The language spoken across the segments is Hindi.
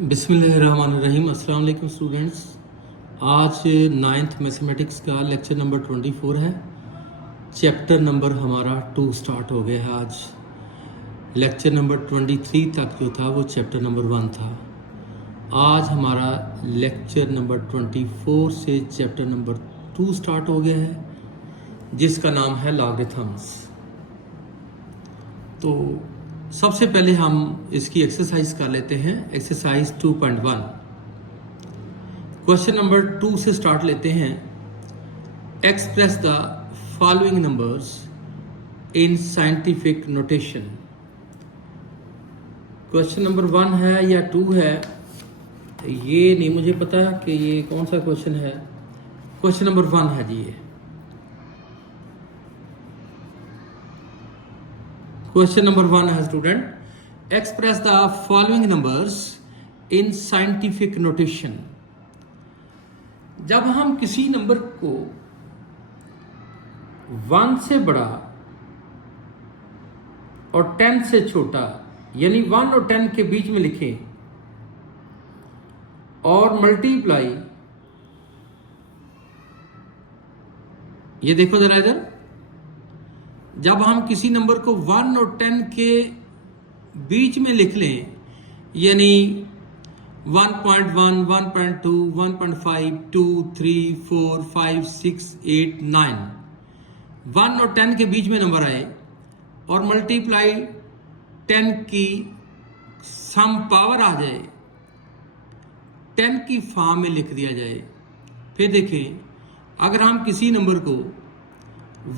बिस्मिल्लाहिर्रहमानिर्रहीम। अस्सलाम वालेकुम स्टूडेंट्स। आज नाइन्थ मैथमेटिक्स का लेक्चर नंबर 24 है। चैप्टर नंबर हमारा 2 स्टार्ट हो गया है। आज लेक्चर नंबर 23 तक जो था वो चैप्टर नंबर 1 था। आज हमारा लेक्चर नंबर 24 से चैप्टर नंबर 2 स्टार्ट हो गया है, जिसका नाम है लॉगरिथम्स। तो सबसे पहले हम इसकी एक्सरसाइज कर लेते हैं। एक्सरसाइज 2.1 क्वेश्चन नंबर 2 से स्टार्ट लेते हैं। Express the following numbers in scientific notation. Question number 1 है या 2 है, ये नहीं मुझे पता कि ये कौन सा क्वेश्चन है। क्वेश्चन नंबर 1 है जी। ये क्वेश्चन नंबर 1 है student, express the following numbers in scientific notation. जब हम किसी नंबर को 1 से बड़ा और 10 से छोटा, यानी 1 और 10 के बीच में लिखें और मल्टीप्लाई, ये देखो जरा इधर, जब हम किसी नंबर को 1 और 10 के बीच में लिख लें, यानी 1.1, 1.2, 1.5, 2, 3, 4, 5, 6, 8, 9, 1 और 10 के बीच में नंबर आए और मल्टीप्लाई 10 की सम पावर आ जाए, 10 की फॉर्म में लिख दिया जाए। फिर देखें, अगर हम किसी नंबर को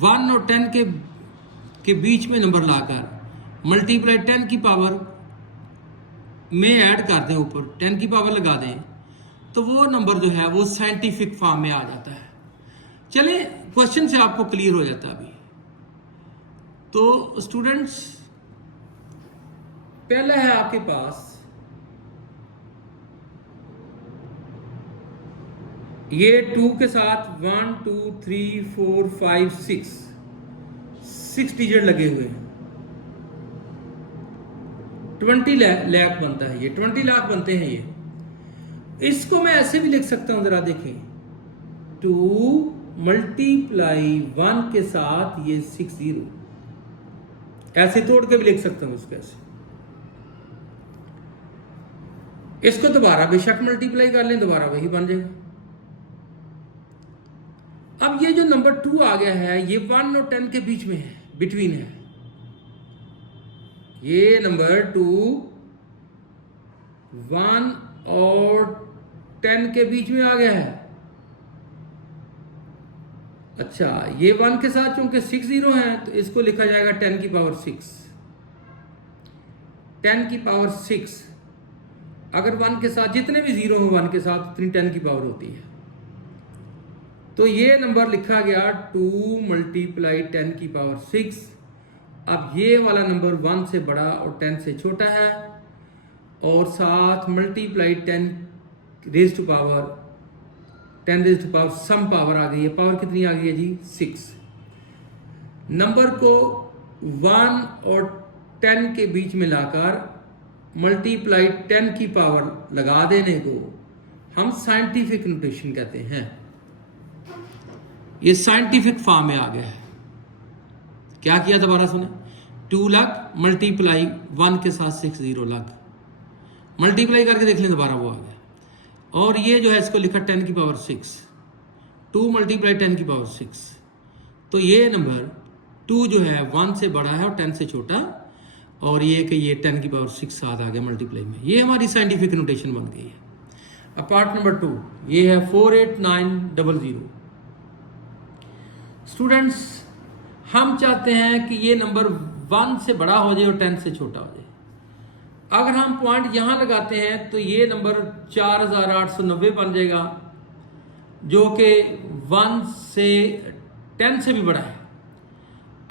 1 और 10 के बीच में नंबर लाकर मल्टीप्लाई 10 की पावर में ऐड कर दें, ऊपर 10 की पावर लगा दें, तो वो नंबर जो है वो साइंटिफिक फॉर्म में आ जाता है। चले क्वेश्चन से आपको क्लियर हो जाता है अभी। तो स्टूडेंट्स, पहला है आपके पास ये 2 के साथ 1, 2, 3, 4, 5, 6 डिजिट लगे हुए हैं। 20 लाख बनता है, ये 20 लाख बनते हैं। ये इसको मैं ऐसे भी लिख सकता हूं, जरा देखें, 2 मल्टीप्लाई 1 के साथ ये 60, ऐसे तोड़ के भी लिख सकता हूं इसको ऐसे। इसको दोबारा बेशक मल्टीप्लाई कर लें, दोबारा वही बन जाएगा। अब ये जो नंबर 2 आ गया है, ये 1 और 10 के बीच में है, बिटवीन है। ये नंबर 2 1 और 10 के बीच में आ गया है। अच्छा, ये 1 के साथ चूंकि 6 जीरो है, तो इसको लिखा जाएगा 10 की पावर 6। 10 की पावर 6, अगर 1 के साथ जितने भी जीरो हो 1 के साथ, उतनी 10 की पावर होती है। तो ये नंबर लिखा गया 2 मल्टीप्लाई 10 की पावर 6। अब ये वाला नंबर 1 से बड़ा और 10 से छोटा है, और साथ multiply 10 raise to power 10 raise to power some power आ गई है। पावर कितनी आ गई है जी? 6। नंबर को 1 और 10 के बीच में लाकर मल्टीप्लाई 10 की पावर लगा देने को हम साइंटिफिक नोटेशन कहते हैं। ये साइंटिफिक फॉर्म में आ गया है। क्या किया, दोबारा सुने, 2 लाख मल्टीप्लाई 1 के साथ 60 लाख, मल्टीप्लाई करके देख लें, दोबारा वो आ गया। और ये जो है इसको लिखा 10 की पावर 6, 2 मल्टीप्लाई 10 की पावर 6। तो ये नंबर 2 जो है 1 से बड़ा है और 10 से छोटा, और ये कि ये 10 की पावर 6 साथ आ गया मल्टीप्लाई में। ये हमारी साइंटिफिक नोटेशन बन गई है। अब पार्ट नंबर 2, ये है 48900। स्टूडेंट्स, हम चाहते हैं कि ये नंबर 1 से बड़ा हो जाए और 10 से छोटा हो जाए। अगर हम पॉइंट यहां लगाते हैं तो ये नंबर 4890 बन जाएगा, जो कि 1 से 10 से भी बड़ा है।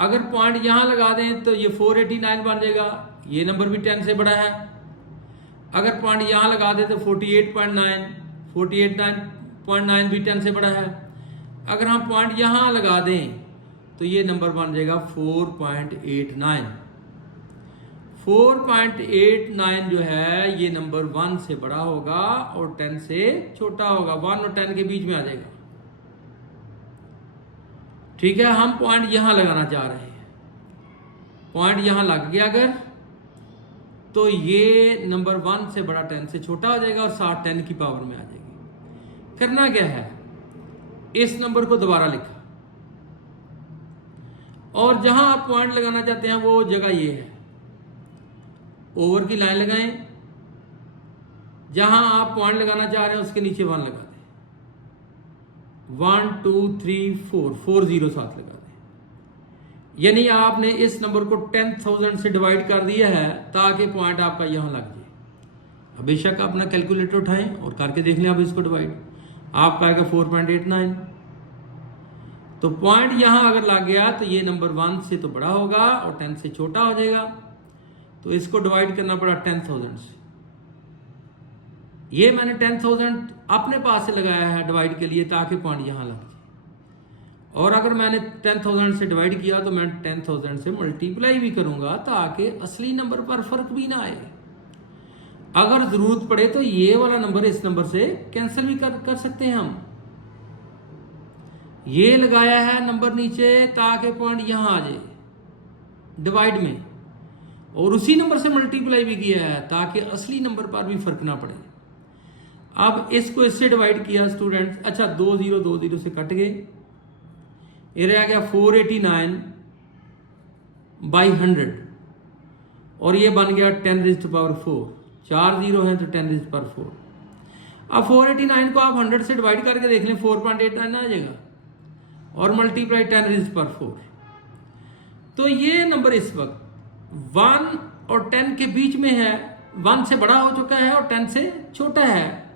अगर पॉइंट यहां लगा दें तो ये 489 बन जाएगा, ये नंबर भी 10 से बड़ा है। अगर पॉइंट यहां लगा दें तो 48.9 भी 10 से बड़ा है। अगर हम पॉइंट यहां लगा दें तो ये नंबर बन जाएगा 4.89। 4.89 जो है ये नंबर 1 से बड़ा होगा और 10 से छोटा होगा, 1 और 10 के बीच में आ जाएगा। ठीक है, हम पॉइंट यहां लगाना चाह रहे हैं, पॉइंट यहां लग गया अगर, तो ये नंबर 1 से बड़ा 10 से छोटा हो जाएगा और 7 10 की पावर में आ जाएगी। करना क्या है, इस नंबर को दोबारा लिखा और जहां आप पॉइंट लगाना चाहते हैं वो जगह ये है, ओवर की लाइन लगाएं, जहां आप पॉइंट लगाना चाह रहे हैं उसके नीचे 1 लगा दें, 1 2 3 4 4 0 साथ लगा दें। यानी आपने इस नंबर को 10,000 से डिवाइड कर दिया है ताकि पॉइंट आपका यहां लग जाए। अब बेशक अपना कैलकुलेटर उठाएं और करके देख लें आप इसको डिवाइड, आपका आएगा 4.89। तो पॉइंट यहां अगर लग गया तो ये नंबर 1 से तो बड़ा होगा और 10 से छोटा हो जाएगा, तो इसको डिवाइड करना पड़ा 10,000 से। ये मैंने 10,000 अपने पास से लगाया है डिवाइड के लिए ताकि पॉइंट यहां लग जाए, और अगर मैंने 10,000 से डिवाइड किया तो मैं 10,000 से मल्टीप्लाई भी करूंगा ताकि असली नंबर पर फर्क भी ना आए। अगर जरूरत पड़े तो ये वाला नंबर इस नंबर से कैंसिल भी कर सकते हैं हम। ये लगाया है नंबर नीचे ताकि पॉइंट यहां आ जाए डिवाइड में, और उसी नंबर से मल्टीप्लाई भी किया है ताकि असली नंबर पर भी फर्क ना पड़े। अब इसको इससे डिवाइड किया स्टूडेंट्स, अच्छा 2 0 से कट गए, ये रह गया 489 बाई 100 और ये बन गया 10⁴। 4 0 है तो 10⁴। अब 489 को आप 100 से डिवाइड करके देख लें, 4.89 आ जाएगा और मल्टीप्लाई 10⁴। तो ये नंबर इस वक्त 1 और 10 के बीच में है, 1 से बड़ा हो चुका है और 10 से छोटा है,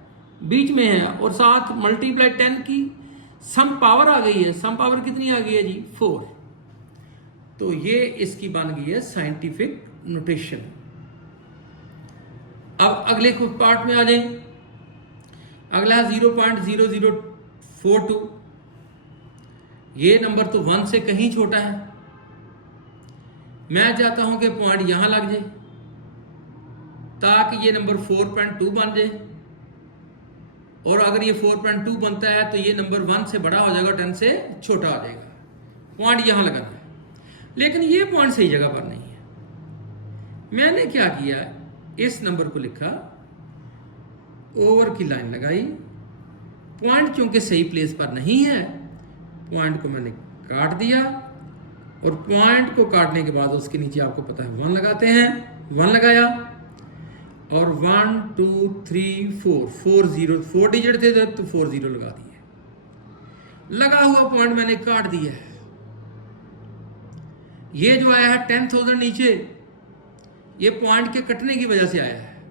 बीच में है, और साथ मल्टीप्लाई 10 की सम पावर आ गई है। सम पावर कितनी आ गई है जी, 4। तो ये इसकी बन गई है साइंटिफिक नोटेशन। अब अगले कुछ पार्ट में आ जाए। अगला 0.0042, ये नंबर तो 1 से कहीं छोटा है, मैं चाहता हूं कि पॉइंट यहां लग जाए ताकि ये नंबर 4.2 बन जाए, और अगर ये 4.2 बनता है तो ये नंबर 1 से बड़ा हो जाएगा, 10 से छोटा हो जाएगा। पॉइंट यहां लगाना है, लेकिन ये पॉइंट सही जगह पर नहीं है। मैंने क्या किया, इस नंबर को लिखा, ओवर की लाइन लगाई, पॉइंट चूंकि सही प्लेस पर नहीं है, पॉइंट को मैंने काट दिया, और पॉइंट को काटने के बाद उसके नीचे आपको पता है 1 लगाते हैं, 1 लगाया, और 1 2 3 4 4 0 4 डिजिट थे तो 4 0 लगा दिए। लगा हुआ पॉइंट मैंने काट दिया है। ये जो आया है 10,000 नीचे, ये पॉइंट के कटने की वजह से आया है,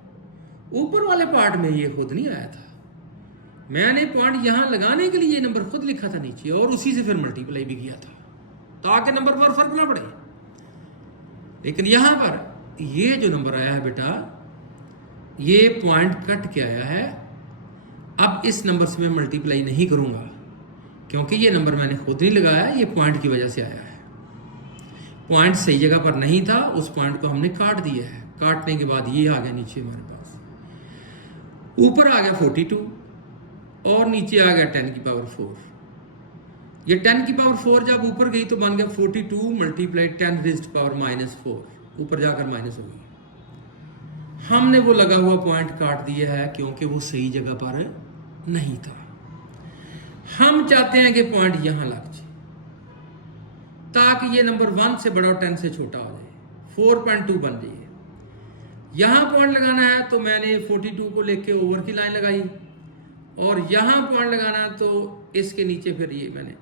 ऊपर वाले पार्ट में ये खुद नहीं आया था। मैंने पॉइंट यहां लगाने के लिए ये नंबर खुद लिखा था नीचे, और उसी से फिर मल्टीप्लाई भी किया था ताकि नंबर पर फर्क ना पड़े। लेकिन यहां पर ये जो नंबर आया है बेटा, ये पॉइंट कट के आया है। अब इस नंबर से मैं मल्टीप्लाई नहीं करूंगा क्योंकि ये नंबर मैंने खुद नहीं लगाया, ये पॉइंट की वजह से आया है। पॉइंट सही जगह पर नहीं था, उस पॉइंट को हमने काट दिया है। काटने के बाद ये आ गया नीचे हमारे पास, ऊपर आ गया 42 और नीचे आ गया 10⁴। ये 10⁴ जब ऊपर गई तो बन गया 42 मल्टीप्लाई 10⁻⁻4, ऊपर जाकर माइनस हो गई। हमने वो लगा हुआ पॉइंट काट दिया है क्योंकि वो सही जगह पर नहीं था। हम चाहते हैं कि पॉइंट यहां लग जाए ताकि ये नंबर 1 से बड़ा और 10 से छोटा हो जाए, 4.2 बन जाए। यहां पॉइंट लगाना है तो मैंने 42 को लेके ओवर की लाइन लगाई, और यहां पॉइंट लगाना है तो इसके नीचे फिर ये मैंने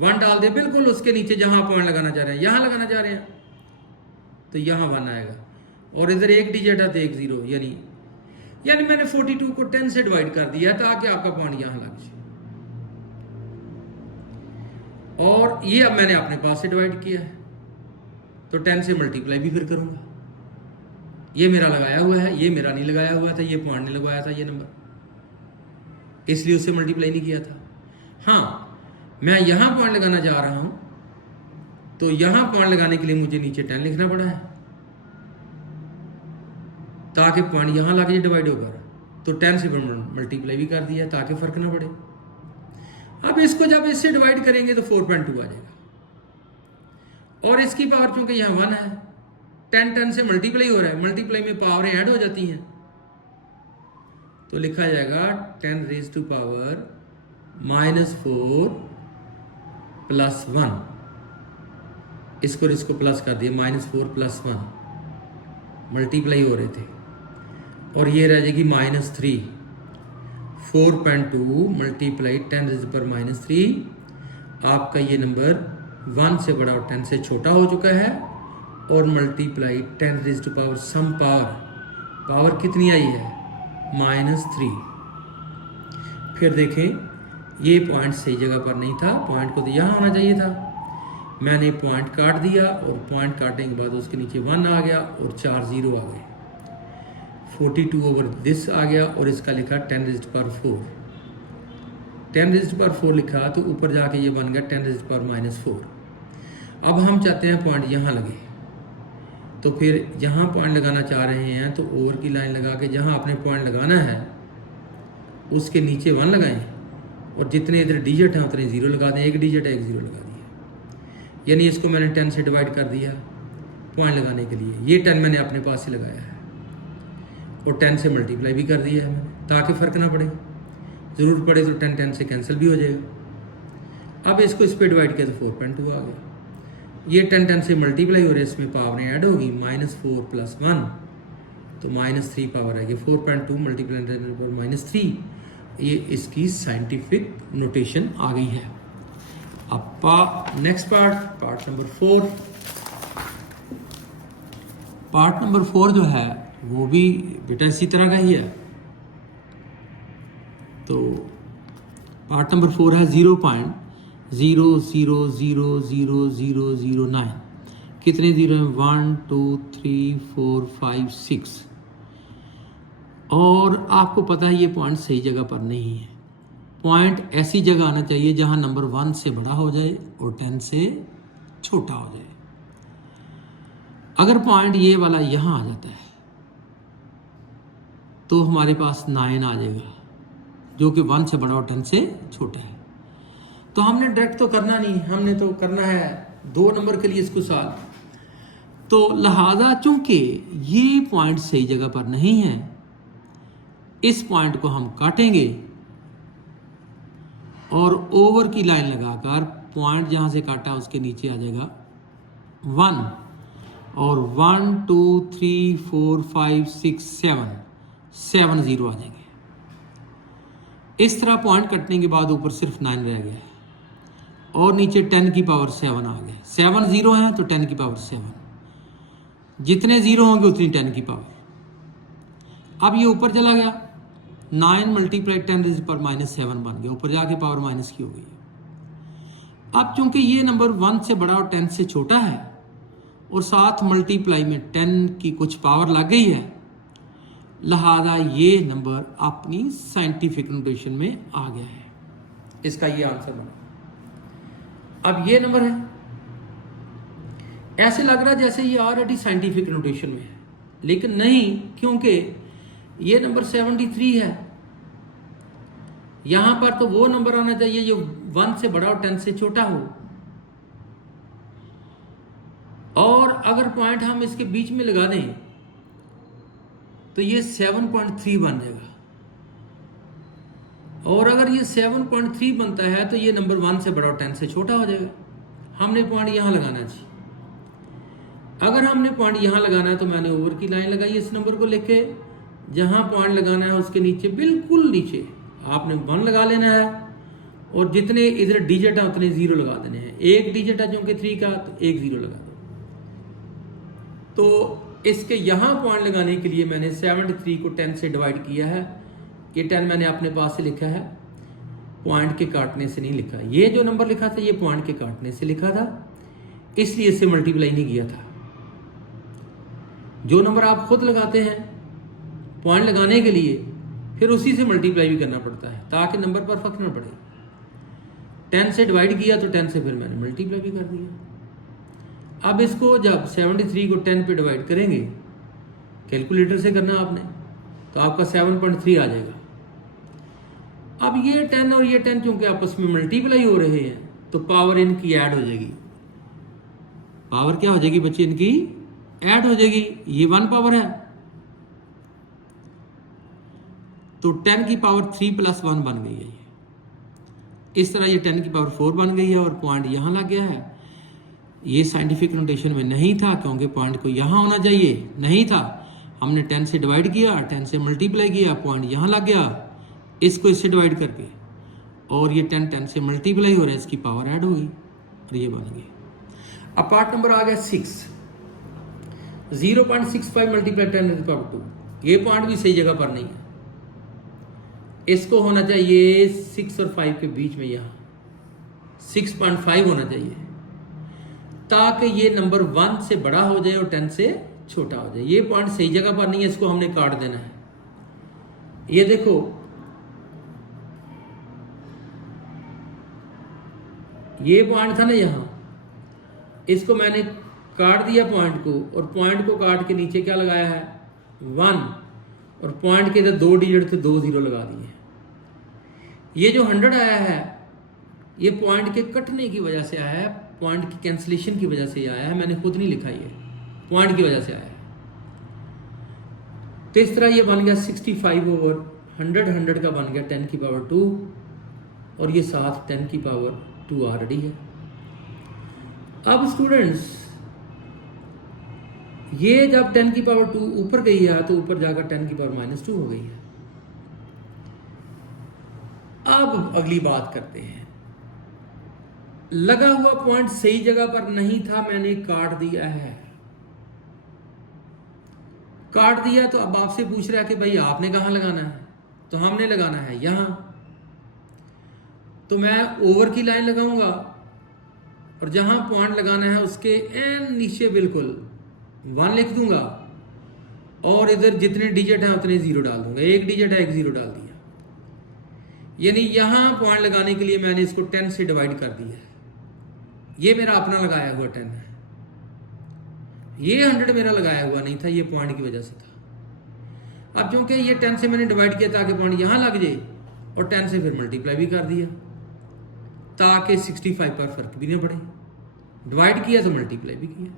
1 डाल दिया, बिल्कुल उसके नीचे जहां पॉइंट लगाना चाह रहे हैं, यहां लगाना चाह रहे हैं तो यहां 1 आएगा, और इधर एक डिजिट है तो एक 0, यानी मैंने 42 को 10 से डिवाइड कर दिया ताकि आपका पॉइंट यहां लग जाए। और ये अब मैंने अपने पास से डिवाइड किया है तो 10 से मल्टीप्लाई भी फिर करूंगा। ये मेरा लगाया हुआ है, ये मेरा नहीं लगाया हुआ था, ये पॉइंट नहीं लगवाया था ये नंबर, इसलिए उससे मल्टीप्लाई नहीं किया था। हाँ, मैं यहां पॉइंट लगाना चाह रहा हूं तो यहां पॉइंट लगाने के लिए मुझे नीचे 10 लिखना पड़ा है, ताकि पॉइंट यहाँ लग जाए डिवाइड होकर, तो 10 से मल्टीप्लाई भी कर दिया ताकि फ़र्क ना पड़े। अब इसको जब इससे डिवाइड करेंगे तो 4.2 आ जाएगा, और इसकी पावर चूंकि यहाँ 1 है, 10 से मल्टीप्लाई हो रहा है, मल्टीप्लाई में पावरें ऐड हो जाती हैं, तो लिखा जाएगा 10 रेज़ टू पावर -4 + 1। इसको प्लस कर दिया, -4 + 1 मल्टीप्लाई हो रहे थे, और ये रह जाएगी -3। 4.2 मल्टीप्लाई 10 रेज़ टू पावर -3। आपका ये नंबर 1 से बड़ा और 10 से छोटा हो चुका है, और multiply 10 raise to power some power कितनी आई है, -3। फिर देखें ये पॉइंट सही जगह पर नहीं था, पॉइंट को तो यहाँ होना चाहिए था, मैंने पॉइंट काट दिया, और पॉइंट काटने के बाद उसके नीचे 1 आ गया और 4 0 आ गए, 42 ओवर दिस आ गया, और इसका लिखा 10 raise to power 4। 10 raise to power 4 लिखा तो ऊपर जाके ये बन गया 10 रेज़ टू पावर -4। अब हम चाहते हैं पॉइंट यहाँ लगे, तो फिर जहाँ पॉइंट लगाना चाह रहे हैं तो ओवर की लाइन लगा के जहाँ आपने पॉइंट लगाना है उसके नीचे 1 लगाएं, और जितने इधर डिजिट हैं उतने 0 लगा दें। एक डिजिट है, एक 0 लगा दिया, यानी इसको मैंने 10 से डिवाइड कर दिया पॉइंट लगाने के लिए। ये 10 मैंने अपने पास से लगाया है, और 10 से मल्टीप्लाई भी कर दिया है मैंने, ताकि फ़र्क ना पड़े, ज़रूरत पड़े तो 10 से कैंसिल भी हो जाएगा। अब इसको इस पर डिवाइड किया तो 4.2 आ गया। ये 10 से मल्टीप्लाई हो रहे, इसमें पावरें ऐड होगी, -4 + 1 तो -3 पावर आएगी। 4.2 मल्टीप्लाई 10 -3, ये इसकी साइंटिफिक नोटेशन आ गई है। अब next part number 4। Part number 4 जो है वो भी बेटा इसी तरह का ही है। तो पार्ट नंबर 4 है 0.000009। कितने जीरो हैं, 1 2 3 4 5 6। और आपको पता है ये पॉइंट सही जगह पर नहीं है, पॉइंट ऐसी जगह आना चाहिए जहां नंबर 1 से बड़ा हो जाए और 10 से छोटा हो जाए। अगर पॉइंट ये वाला यहाँ आ जाता है तो हमारे पास 9 आ जाएगा, जो कि 1 से बड़ा और 10 से छोटा है। तो हमने डायरेक्ट तो करना नहीं, हमने तो करना है 2 नंबर के लिए इसको सॉल्व। तो लिहाजा चूंकि ये पॉइंट सही जगह पर नहीं है, इस पॉइंट को हम काटेंगे और ओवर की लाइन लगाकर पॉइंट जहां से काटा उसके नीचे आ जाएगा 1, और 1 2 3 4 5 6 7 0 आ जाएंगे। इस तरह पॉइंट कटने के बाद ऊपर सिर्फ 9 रह गया है, और नीचे 10 की पावर 7 आ गए। 7 0 है तो 10 की पावर 7, जितने 0 होंगे उतनी 10 की पावर। अब ये ऊपर चला गया, 9 मल्टीप्लाई 10 पर -7 बन गया, ऊपर जाके पावर माइनस की हो गई। अब चूंकि ये नंबर 1 से बड़ा और 10 से छोटा है, और साथ मल्टीप्लाई में 10 की कुछ पावर लग गई है, लिहाजा ये नंबर अपनी साइंटिफिक नोटेशन में आ गया है। इसका ये आंसर बना। अब ये नंबर है, ऐसे लग रहा है जैसे ये ऑलरेडी साइंटिफिक नोटेशन में है, लेकिन नहीं, क्योंकि ये नंबर 73 है। यहां पर तो वो नंबर आना चाहिए जो 1 से बड़ा और 10 से छोटा हो, और अगर पॉइंट हम इसके बीच में लगा दें तो ये 7.3 बन जाएगा, और अगर ये 7.3 बनता है तो ये नंबर 1 से बड़ा और 10 से छोटा हो जाएगा। हमने पॉइंट यहां लगाना चाहिए। अगर हमने पॉइंट यहां लगाना है तो मैंने ओवर की लाइन लगाई इस नंबर को लेके, जहां पॉइंट लगाना है उसके नीचे, बिल्कुल नीचे आपने 1 लगा लेना है, और जितने इधर डिजिट है उतने 0 लगा देने हैं। एक डिजिट है क्योंकि 3 का, तो एक 0 लगा दो। तो इसके यहां पॉइंट लगाने के लिए मैंने 73 को 10 से डिवाइड किया है। ये 10 मैंने अपने पास से लिखा है, पॉइंट के काटने से नहीं लिखा। ये जो नंबर लिखा था ये पॉइंट के काटने से लिखा था, इसलिए इससे मल्टीप्लाई नहीं किया था। जो नंबर आप खुद लगाते हैं पॉइंट लगाने के लिए, फिर उसी से मल्टीप्लाई भी करना पड़ता है ताकि नंबर पर फर्क ना पड़े। 10 से डिवाइड किया तो 10 से फिर मैंने मल्टीप्लाई भी कर दिया। अब इसको जब 73 को 10 पे डिवाइड करेंगे कैलकुलेटर से करना आपने, तो आपका 7.3 आ जाएगा। अब ये 10 और ये 10 क्योंकि आपस में मल्टीप्लाई हो रहे हैं तो पावर इनकी ऐड हो जाएगी। पावर क्या हो जाएगी बच्चे, इनकी ऐड हो जाएगी। ये 1 पावर है तो 10 की पावर 3 + 1 बन गई है ये। इस तरह ये 10 की पावर 4 बन गई है और पॉइंट यहां लग गया है। ये साइंटिफिक नोटेशन में नहीं था क्योंकि पॉइंट को यहां होना चाहिए, नहीं था। हमने 10 से डिवाइड किया, 10 से मल्टीप्लाई किया, पॉइंट यहां लग गया, इसको इससे डिवाइड करके, और ये 10 से मल्टीप्लाई हो रहा है, इसकी पावर ऐड हो गई और ये बन गई। अब पार्ट नंबर आ गया 6, 0.65 × 10⁻²। ये पॉइंट भी सही जगह पर नहीं है, इसको होना चाहिए 6 और 5 के बीच में, यहाँ 6.5 होना चाहिए ताकि ये नंबर 1 से बड़ा हो जाए और 10 से छोटा हो जाए। ये पॉइंट सही जगह पर नहीं है, इसको हमने काट देना है। ये देखो, ये पॉइंट था ना यहाँ, इसको मैंने काट दिया पॉइंट को, और पॉइंट को काट के नीचे क्या लगाया है 1, और पॉइंट के इधर 2 डिजिट थे, 2 0 लगा दिए। ये जो 100 आया है ये पॉइंट के कटने की वजह से आया है, पॉइंट की कैंसिलेशन की वजह से आया है, मैंने खुद नहीं लिखा, ये पॉइंट की वजह से आया है। तो इस तरह ये बन गया 65/100, 100 का बन गया 10 की पावर 2, और ये साथ 10 की पावर 2 ऑलरेडी है। अब स्टूडेंट्स, ये जब 10 की पावर 2 ऊपर गई है तो ऊपर जाकर 10 की पावर -2 हो गई है। अब अगली बात करते हैं, लगा हुआ पॉइंट सही जगह पर नहीं था, मैंने काट दिया है। काट दिया तो अब आपसे पूछ रहा है कि भाई आपने कहां लगाना है, तो हमने लगाना है यहां। तो मैं ओवर की लाइन लगाऊंगा और जहां पॉइंट लगाना है उसके एन नीचे बिल्कुल 1 लिख दूंगा, और इधर जितने डिजिट हैं उतने 0 डाल दूंगा। 1 डिजिट है, 1 0 डाल दिया। यानी यहां पॉइंट लगाने के लिए मैंने इसको 10 से डिवाइड कर दिया है। ये मेरा अपना लगाया हुआ 10 है, ये 100 मेरा लगाया हुआ नहीं था, ये पॉइंट की वजह से था। अब क्योंकि ये 10 से मैंने डिवाइड किया ताकि पॉइंट यहां लग जाए, और 10 से फिर मल्टीप्लाई भी कर दिया ताकि 65 पर फर्क भी ना पड़े। डिवाइड किया तो मल्टीप्लाई भी किया।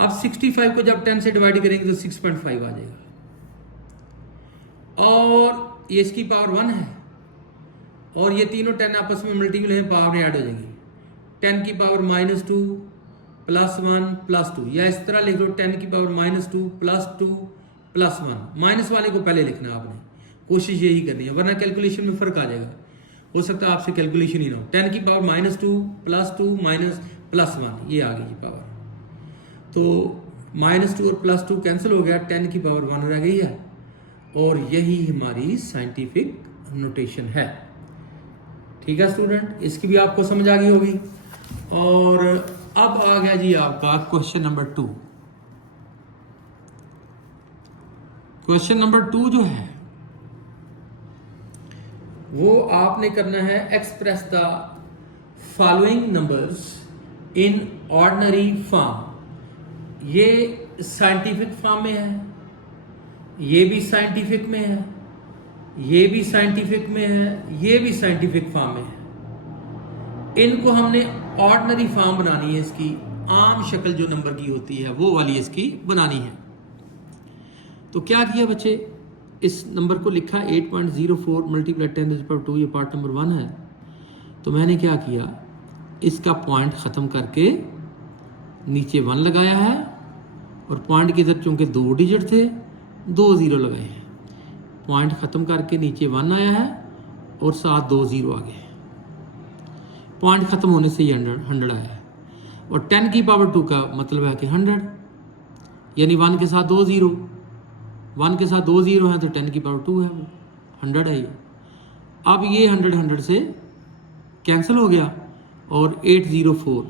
अब 65 को जब 10 से डिवाइड करेंगे तो 6.5 आ जाएगा, और ये इसकी पावर 1 है, और ये तीनों 10 आपस में मल्टीपल है, पावर ऐड हो जाएगी। 10 की पावर -2 +1 +2, या इस तरह लिख लो 10 की पावर -2 +2 +1। माइनस वाले को पहले लिखना आपने, कोशिश यही करनी है, वरना कैलकुलेशन में फर्क आ जाएगा। हो सकता है आपसे कैलकुलेशन ही ना हो। 10 की पावर -2 +2 +1, ये आ गई पावर। तो -2 और +2 कैंसिल हो गया, 10 की पावर 1 रह गई है, और यही हमारी साइंटिफिक नोटेशन है। ठीक है स्टूडेंट, इसकी भी आपको समझ आ गई होगी। और अब आ गया जी आपका क्वेश्चन नंबर 2। क्वेश्चन नंबर 2 जो है वो आपने करना है, express the following numbers in ordinary form. ये साइंटिफिक फॉर्म में है, ये भी साइंटिफिक में है, ये भी साइंटिफिक में है, ये भी साइंटिफिक फॉर्म में है। इनको हमने ऑर्डिनरी फॉर्म बनानी है, इसकी आम शक्ल जो नंबर की होती है वो वाली इसकी बनानी है। तो क्या किया बच्चे, इस नंबर को लिखा 8.04 × 10⁻², ये पार्ट नंबर 1 है। तो मैंने क्या किया, इसका पॉइंट ख़त्म करके नीचे 1 लगाया है, और पॉइंट के इधर चूंकि 2 डिजिट थे, 2 0 लगाए हैं। पॉइंट ख़त्म करके नीचे 1 आया है और साथ 2 0 आ गए। पॉइंट ख़त्म होने से ही 100 आया है, और 10 की पावर 2 का मतलब है कि 100, यानी 1 के साथ 2 0, 1 के साथ 2 0 है तो 10 की पावर 2 है, वो 100 है ये। अब ये 100 से कैंसिल हो गया, और 804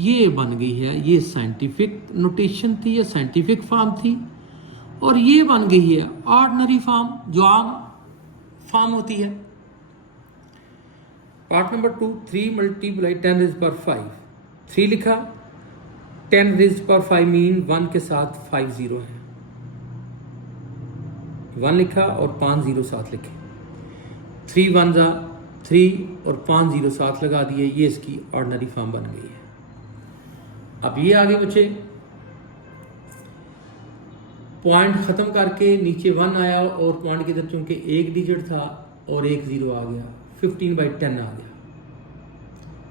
ये बन गई है। ये साइंटिफिक नोटेशन थी, या साइंटिफिक फॉर्म थी, और ये बन गई है ऑर्डिनरी फॉर्म, जो आम फॉर्म होती है। Part number 2, 3 × 10⁵। 3 लिखा, 10⁵ मीन 1 के साथ 5 0 है, 1 लिखा और 5 0 साथ लिखे, 3 1 जा 3 और 5 0 साथ लगा दिए, ये इसकी ऑर्डिनरी फॉर्म बन गई है। अब ये आगे बच्चे पॉइंट ख़त्म करके नीचे 1 आया और पॉइंट की तरफ चूंकि एक डिजिट था और एक 0 आ गया, 15/10 आ गया,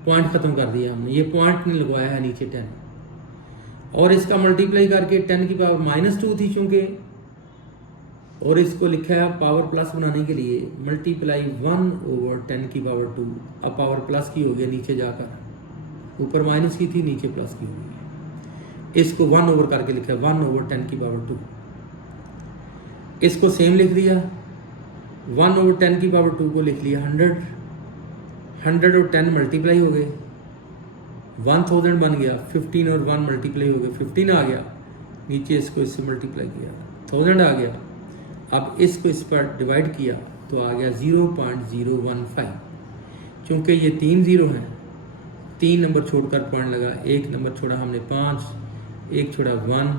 पॉइंट ख़त्म कर दिया हमने, ये पॉइंट ने लगवाया है नीचे 10 और इसका मल्टीप्लाई करके 10 की पावर -2 थी चूंकि, और इसको लिखा है पावर प्लस बनाने के लिए मल्टीप्लाई 1/10 की पावर 2। अब पावर प्लस की हो गई, नीचे जाकर ऊपर माइनस की थी, नीचे प्लस की हो गई। इसको 1 ओवर करके लिखा है 1/10 की पावर 2। इसको सेम लिख दिया, 1/10 की पावर 2 को लिख लिया 100, 100 और 10 मल्टीप्लाई हो गए, 1000 बन गया, 15 और 1 मल्टीप्लाई हो गए, 15 आ गया, नीचे इसको इससे मल्टीप्लाई किया 1000 आ गया। अब इसको इस पर डिवाइड किया तो आ गया 0.015। चूँकि ये 3 0 हैं, 3 नंबर छोड़कर पॉइंट लगा, 1 नंबर छोड़ा हमने 5, 1 छोड़ा 1,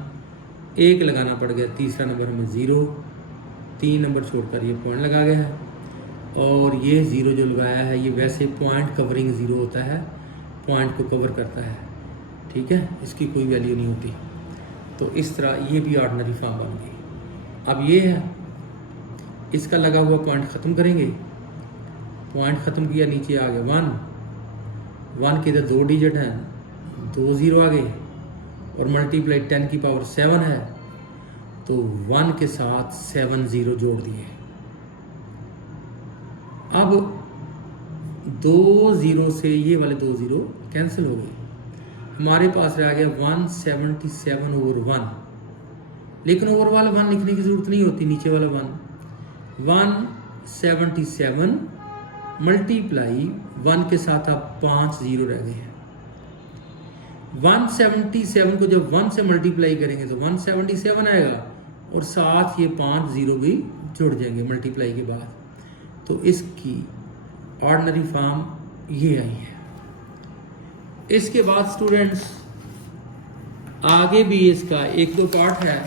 1 लगाना पड़ गया, तीसरा नंबर हमें 0, 3 नंबर छोड़कर ये पॉइंट लगा गया है। और ये 0 जो लगाया है ये वैसे पॉइंट कवरिंग 0 होता है, पॉइंट को कवर करता है, ठीक है, इसकी कोई वैल्यू नहीं होती। तो इस तरह ये भी ऑर्डिनरी फॉर्म बन गई। अब ये है, इसका लगा हुआ पॉइंट ख़त्म करेंगे, पॉइंट ख़त्म किया, नीचे आ गया 1 के इधर 2 डिजिट हैं, 2 0 आ गए और मल्टीप्लाई 10 की पावर 7 है तो 1 के साथ 7 0 जोड़ दिए। अब 2 0 से ये वाले 2 0 कैंसिल हो गए, हमारे पास रह गया 177/1, लेकिन ओवर वाला 1 लिखने की ज़रूरत नहीं होती, नीचे वाला 177 मल्टीप्लाई 1 के साथ अब 5 0 रह गए हैं। 177 को जब 1 से मल्टीप्लाई करेंगे तो 177 आएगा और साथ ये 5 0 भी जुड़ जाएंगे मल्टीप्लाई के बाद। तो इसकी ऑर्डिनरी फॉर्म ये आई है। इसके बाद स्टूडेंट्स आगे भी इसका 1-2 पार्ट है।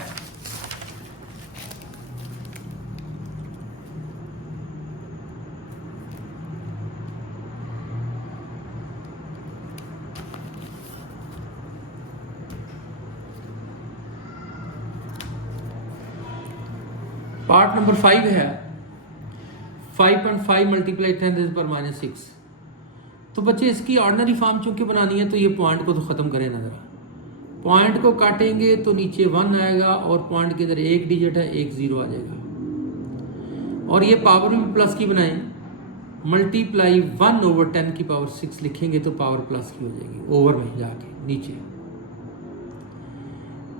पार्ट नंबर 5 है 5.5 मल्टीप्लाई 10⁻⁻6। तो बच्चे इसकी ऑर्डिनरी फॉर्म चूंकि बनानी है तो ये पॉइंट को तो ख़त्म करें ना ज़रा, पॉइंट को काटेंगे तो नीचे 1 आएगा और पॉइंट के इधर एक डिजिट है, एक 0 आ जाएगा। और ये पावर भी प्लस की बनाएं, मल्टीप्लाई 1/10 की पावर 6 लिखेंगे तो पावर प्लस की हो जाएगी, ओवर में जाके नीचे।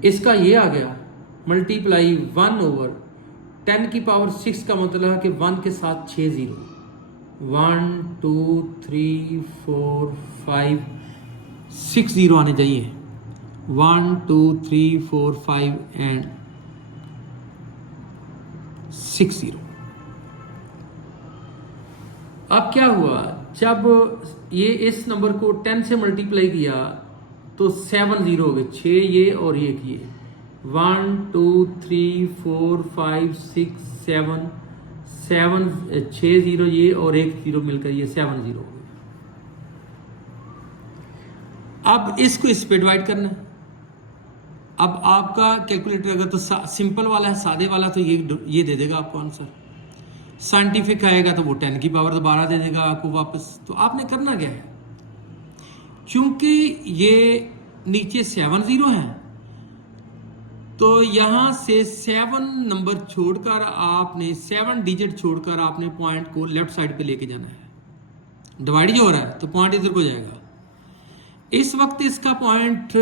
इसका ये आ गया मल्टीप्लाई 1/10 की पावर 6 का मतलब है कि 1 के साथ 6 0, 1 2 3 4 5 6 0 आने चाहिए, 1 2 3 4 5 एंड 6 0। अब क्या हुआ, जब ये इस नंबर को 10 से मल्टीप्लाई किया तो 7 0 हो गए, 6 ये और ये 1 2 3 4 5 6 7 6 0 ये और एक 0 मिलकर ये 7 0 हो गए। अब इसको इस पे डिवाइड करना है। अब आपका कैलकुलेटर अगर तो सिंपल वाला है, सादे वाला, तो ये दे देगा आपको आंसर। साइंटिफिक आएगा तो वो 10 की पावर दोबारा दे देगा आपको वापस। तो आपने करना क्या है, चूंकि ये नीचे 7 0 है तो यहां से 7 नंबर छोड़कर आपने 7 डिजिट छोड़कर आपने पॉइंट को लेफ्ट साइड पे लेके जाना है। डिवाइड जो हो रहा है तो पॉइंट इधर को जाएगा। इस वक्त इसका पॉइंट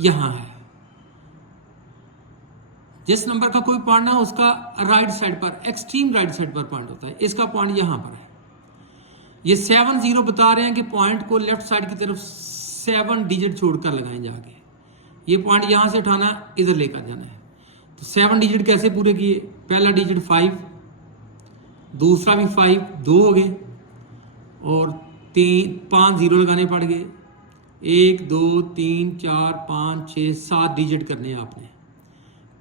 यहां है, जिस नंबर का कोई पॉइंट ना उसका राइट साइड पर, एक्सट्रीम राइट साइड पर पॉइंट होता है। इसका पॉइंट यहां पर है। ये 7 0 बता रहे हैं कि पॉइंट को लेफ्ट साइड की तरफ 7 डिजिट छोड़कर लगाएं जाके। ये पॉइंट यहां से उठाना, इधर लेकर जाना है। तो 7 डिजिट कैसे पूरे किए, पहला डिजिट 5, दूसरा भी 5, 2 हो गए और 5 0 लगाने पड़ गए। 1 2 3 4 5 6 7 डिजिट करने हैं आपने।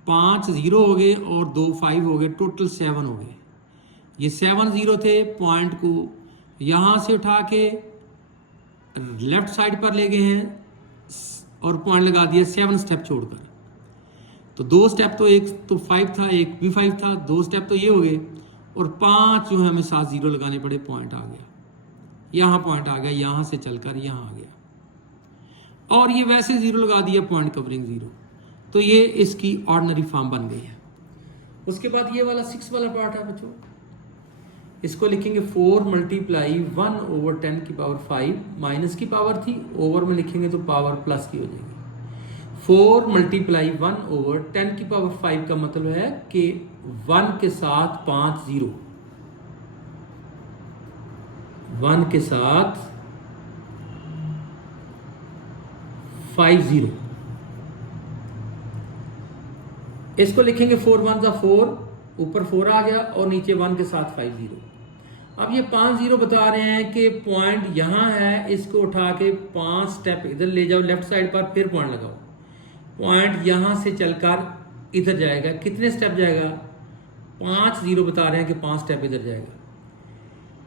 5 0 हो गए और 2 5 हो गए, टोटल 7 हो गए। ये 7 0 थे। पॉइंट को यहाँ से उठा के लेफ्ट साइड पर ले गए हैं और पॉइंट लगा दिया 7 स्टेप छोड़कर। तो 2 स्टेप तो, एक तो 5 था, एक भी 5 था, 2 स्टेप तो ये हो गए और 5 जो है हमें 7 0 लगाने पड़े। पॉइंट आ गया, यहाँ पॉइंट आ गया, यहाँ से चलकर यहाँ आ गया और ये वैसे 0 लगा दिया, पॉइंट कवरिंग 0। तो ये इसकी ऑर्डिनरी फॉर्म बन गई है। उसके बाद ये वाला 6 वाला पार्ट है बच्चों, इसको लिखेंगे 4 मल्टीप्लाई 1 ओवर 10 की पावर 5, माइनस की पावर थी, ओवर में लिखेंगे तो पावर प्लस की हो जाएगी। 4 मल्टीप्लाई 1 ओवर 10 की पावर 5 का मतलब है कि 1 के साथ 5 0, 1 के साथ 5 0। इसको लिखेंगे 4 1 4, ऊपर 4 आ गया और नीचे 1 के साथ 5 0। अब ये 5 0 बता रहे हैं कि पॉइंट यहाँ है, इसको उठा के 5 स्टेप इधर ले जाओ लेफ्ट साइड पर, फिर पॉइंट लगाओ। पॉइंट यहाँ से चलकर इधर जाएगा। कितने स्टेप जाएगा? 5 0 बता रहे हैं कि 5 स्टेप इधर जाएगा।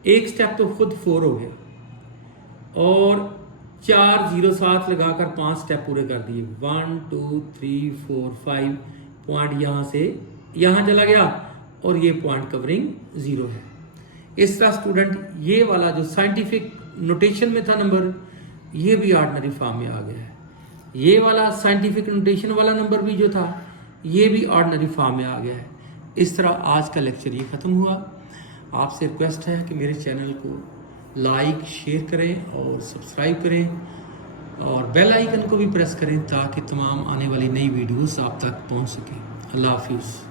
एक स्टेप तो खुद 4 हो गया और 4 0 साथ लगाकर 5 स्टेप पूरे कर दिए। 1 2 3 4 5, पॉइंट यहाँ से यहाँ चला गया और ये पॉइंट कवरिंग 0 है। इस तरह स्टूडेंट ये वाला जो साइंटिफिक नोटेशन में था नंबर, ये भी ऑर्डिनरी फॉर्म में आ गया है। ये वाला साइंटिफिक नोटेशन वाला नंबर भी जो था, ये भी ऑर्डिनरी फॉर्म में आ गया है। इस तरह आज का लेक्चर ये ख़त्म हुआ। आपसे रिक्वेस्ट है कि मेरे चैनल को लाइक शेयर करें और सब्सक्राइब करें और बेल आइकन को भी प्रेस करें ताकि तमाम आने वाली नई वीडियोस आप तक पहुंच सकें। अल्लाह हाफिज़।